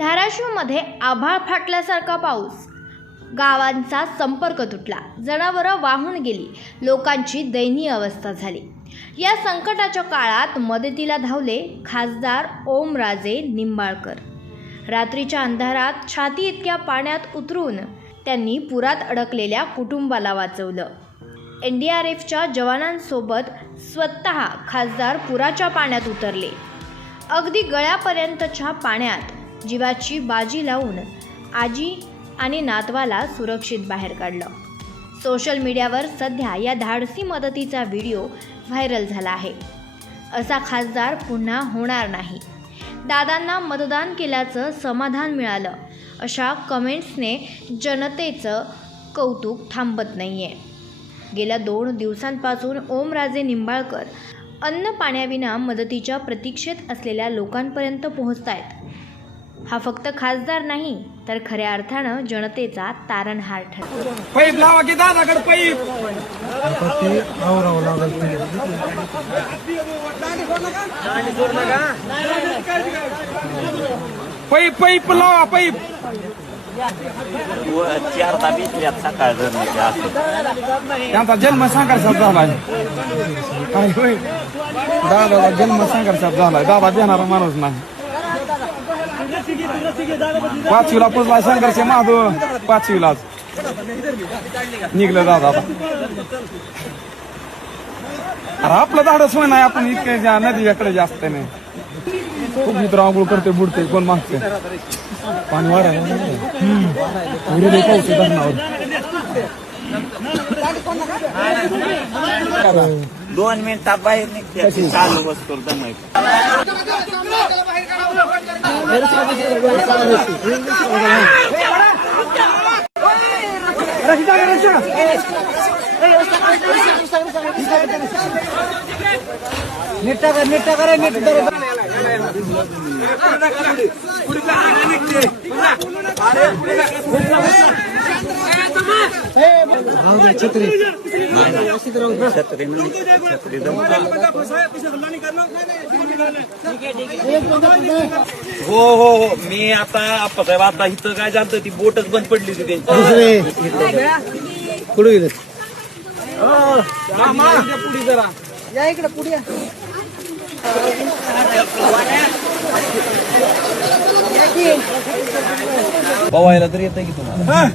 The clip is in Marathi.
धाराशिवमध्ये आभाळ फाटल्यासारखा पाऊस, गावांचा संपर्क तुटला, जनावरं वाहून गेली, लोकांची दयनीय अवस्था झाली। या संकटाच्या काळात मदतीला धावले खासदार ओमराजे निंबाळकर। रात्रीच्या अंधारात छाती इतक्या पाण्यात उतरून त्यांनी पुरात अडकलेल्या कुटुंबाला वाचवलं। NDRFच्या जवानांसोबत स्वतः खासदार पुराच्या पाण्यात उतरले। अगदी गळ्यापर्यंतच्या पाण्यात जीवाची बाजी लावून आजी आणि नातवाला सुरक्षित बाहेर काढलं। सोशल मीडियावर सध्या या धाडसी मदतीचा व्हिडिओ व्हायरल झाला आहे। असा खासदार पुन्हा होणार नाही, दादांना मतदान केल्याचं समाधान मिळालं, अशा कमेंट्सने जनतेचं कौतुक थांबत नाहीये। गेल्या 2 दिवसांपासून ओमराजे निंबाळकर अन्न पाण्याविना मदतीच्या प्रतीक्षेत असलेल्या लोकांपर्यंत पोहोचतायत। हा फक्त खासदार नाही तर खऱ्या अर्थानं जनतेचा तारणहार ठरतो। पाईप लावा की दादाकडे पाईप पाईप पाईप लावा पाईप त्यांचा जन्म संघर्षात झालाय। काय होय दादा जन्म संघर्षात झालाय, दादा देणारा माणूस नाही। 5वीला पुजला संघर्ष महादो 5वीलाच निघलं दादा। अरे आपलं धाडस होय नाही, आपण इतके नदीकडे जास्त नाही। खूप मित्र आंघोळ करते बुडते, कोण मागते पाणी वाढायला पाऊस धरणावर 2 मिनिटात बाहेर निघते चालू बसतो दमाई। हो हो हो मी आता आप्पासाहेब आता इथं काय झालं, ती बोटच बंद पडली होती त्यांची। पुढे जरा या इकडे पुढे पवायला तर येतं की तुम्हाला